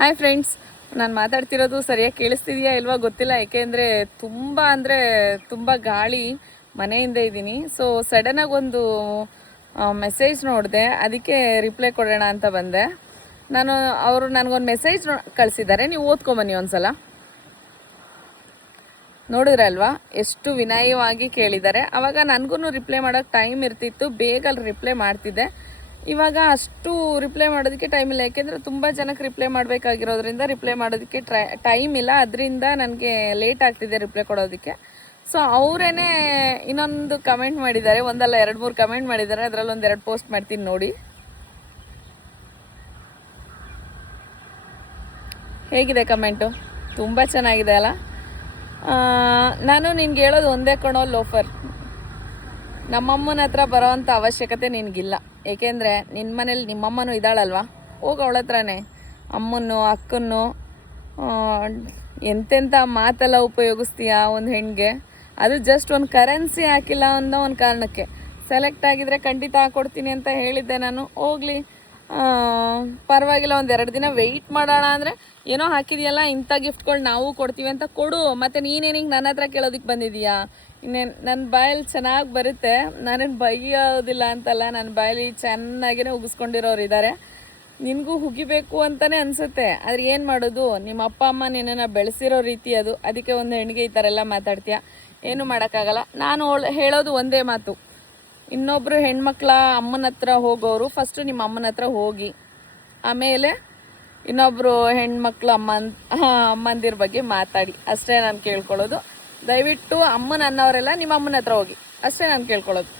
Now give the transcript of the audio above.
Hi friends, ನಾನು ಮಾತಾಡ್ತಿರೋದು ಸರಿಯಾಗಿ ಕೇಳಿಸ್ತಿದೆಯಾ ಇಲ್ವಾ ಗೊತ್ತಿಲ್ಲ. ಏಕೆಂದರೆ ತುಂಬ ಗಾಳಿ ಮನೆಯಿಂದ ಇದ್ದೀನಿ. ಸೊ ಸಡನ್ನಾಗಿ ಒಂದು ಮೆಸೇಜ್ ನೋಡಿದೆ, ಅದಕ್ಕೆ ರಿಪ್ಲೈ ಕೊಡೋಣ ಅಂತ ಬಂದೆ. ಅವರು ನನಗೊಂದು ಮೆಸೇಜ್ ಕಳಿಸಿದ್ದಾರೆ, ನೀವು ಓದ್ಕೊಂಬನ್ನಿ ಒಂದ್ಸಲ. ನೋಡಿದ್ರಲ್ವಾ ಎಷ್ಟು ವಿನಯವಾಗಿ ಕೇಳಿದ್ದಾರೆ. ಆವಾಗ ನನಗೂ ರಿಪ್ಲೈ ಮಾಡೋಕ್ಕೆ ಟೈಮ್ ಇರ್ತಿತ್ತು, ಬೇಗ ರಿಪ್ಲೈ ಮಾಡ್ತಿದ್ದೆ. ಇವಾಗ ಅಷ್ಟು ರಿಪ್ಲೈ ಮಾಡೋದಕ್ಕೆ ಟೈಮ್ ಇಲ್ಲ, ಯಾಕೆಂದರೆ ತುಂಬ ಜನಕ್ಕೆ ರಿಪ್ಲೈ ಮಾಡಬೇಕಾಗಿರೋದ್ರಿಂದ ರಿಪ್ಲೈ ಮಾಡೋದಕ್ಕೆ ಟೈಮ್ ಇಲ್ಲ. ಅದರಿಂದ ನನಗೆ ಲೇಟ್ ಆಗ್ತಿದೆ ರಿಪ್ಲೈ ಕೊಡೋದಕ್ಕೆ. ಸೊ ಅವರೇನೆ ಇನ್ನೊಂದು ಕಮೆಂಟ್ ಮಾಡಿದ್ದಾರೆ, ಒಂದಲ್ಲ 2-3 ಕಮೆಂಟ್ ಮಾಡಿದ್ದಾರೆ. ಅದರಲ್ಲಿ 1-2 ಪೋಸ್ಟ್ ಮಾಡ್ತೀನಿ ನೋಡಿ. ಹೇಗಿದೆ ಕಮೆಂಟು? ತುಂಬ ಚೆನ್ನಾಗಿದೆ ಅಲ್ಲ. ನಾನು ನಿನ್ಗೆ ಹೇಳೋದು ಒಂದೇ ಕಣೋ ಲೋಫರ್, ನಮ್ಮಮ್ಮನ ಹತ್ರ ಬರೋವಂಥ ಅವಶ್ಯಕತೆ ನಿನಗಿಲ್ಲ. ಏಕೆಂದರೆ ನಿನ್ನ ಮನೇಲಿ ನಿಮ್ಮಮ್ಮನೂ ಇದ್ದಾಳಲ್ವ, ಹೋಗಿ ಅವಳ ಹತ್ರನೇ ಅಮ್ಮನ್ನು ಅಕ್ಕನ್ನು ಎಂತೆಂಥ ಮಾತೆಲ್ಲ ಉಪಯೋಗಿಸ್ತೀಯ ಒಂದು ಹೆಣ್ಣಿಗೆ. ಅದು ಜಸ್ಟ್ ಒಂದು ಕರೆನ್ಸಿ ಹಾಕಿಲ್ಲ ಅನ್ನೋ ಒಂದು ಕಾರಣಕ್ಕೆ. ಸೆಲೆಕ್ಟ್ ಆಗಿದ್ರೆ ಖಂಡಿತ ಹಾಕ್ಕೊಡ್ತೀನಿ ಅಂತ ಹೇಳಿದ್ದೆ ನಾನು. ಹೋಗಲಿ, ಪರವಾಗಿಲ್ಲ, 1-2 ದಿನ ವೆಯ್ಟ್ ಮಾಡೋಣ. ಅಂದರೆ ಏನೋ ಹಾಕಿದೆಯಲ್ಲ, ಇಂಥ ಗಿಫ್ಟ್ಗಳು ನಾವು ಕೊಡ್ತೀವಿ ಅಂತ ಕೊಡು. ಮತ್ತು ನೀನೇನಿಗೆ ನನ್ನ ಹತ್ರ ಕೇಳೋದಕ್ಕೆ ಬಂದಿದೀಯಾ? ಇನ್ನೇನು ನನ್ನ ಬಾಯಲ್ಲಿ ಚೆನ್ನಾಗಿ ಬರುತ್ತೆ, ನಾನೇನು ಬೈಯೋದಿಲ್ಲ ಅಂತಲ್ಲ, ನನ್ನ ಬಾಯಲ್ಲಿ ಚೆನ್ನಾಗಿನೇ ಉಗಿಸ್ಕೊಂಡಿರೋರು ಇದ್ದಾರೆ. ನಿನಗೂ ಹುಗಿಬೇಕು ಅಂತಲೇ ಅನಿಸುತ್ತೆ, ಆದರೆ ಏನು ಮಾಡೋದು, ನಿಮ್ಮ ಅಪ್ಪ ಅಮ್ಮ ನಿನ್ನನ್ನು ಬೆಳೆಸಿರೋ ರೀತಿ ಅದು. ಅದಕ್ಕೆ ಒಂದು ಹೆಣ್ಣಿಗೆ ಈ ಥರ ಎಲ್ಲ ಮಾತಾಡ್ತೀಯ, ಏನೂ ಮಾಡೋಕ್ಕಾಗಲ್ಲ. ನಾನು ಹೇಳೋದು ಒಂದೇ ಮಾತು, ಇನ್ನೊಬ್ಬರು ಹೆಣ್ಮಕ್ಳ ಅಮ್ಮನ ಹತ್ರ ಹೋಗೋರು ಫಸ್ಟು ನಿಮ್ಮ ಅಮ್ಮನ ಹತ್ರ ಹೋಗಿ, ಆಮೇಲೆ ಇನ್ನೊಬ್ಬರು ಹೆಣ್ಮಕ್ಳು ಅಮ್ಮಂದಿರ ಬಗ್ಗೆ ಮಾತಾಡಿ. ಅಷ್ಟೇ ನಾನು ಕೇಳ್ಕೊಳ್ಳೋದು. ದಯವಿಟ್ಟು ಅಮ್ಮನ ಅನ್ನೋರೆಲ್ಲ ನಿಮ್ಮ ಅಮ್ಮನ ಹತ್ರ ಹೋಗಿ, ಅಷ್ಟೇ ನಾನು ಕೇಳ್ಕೊಳ್ಳೋದು.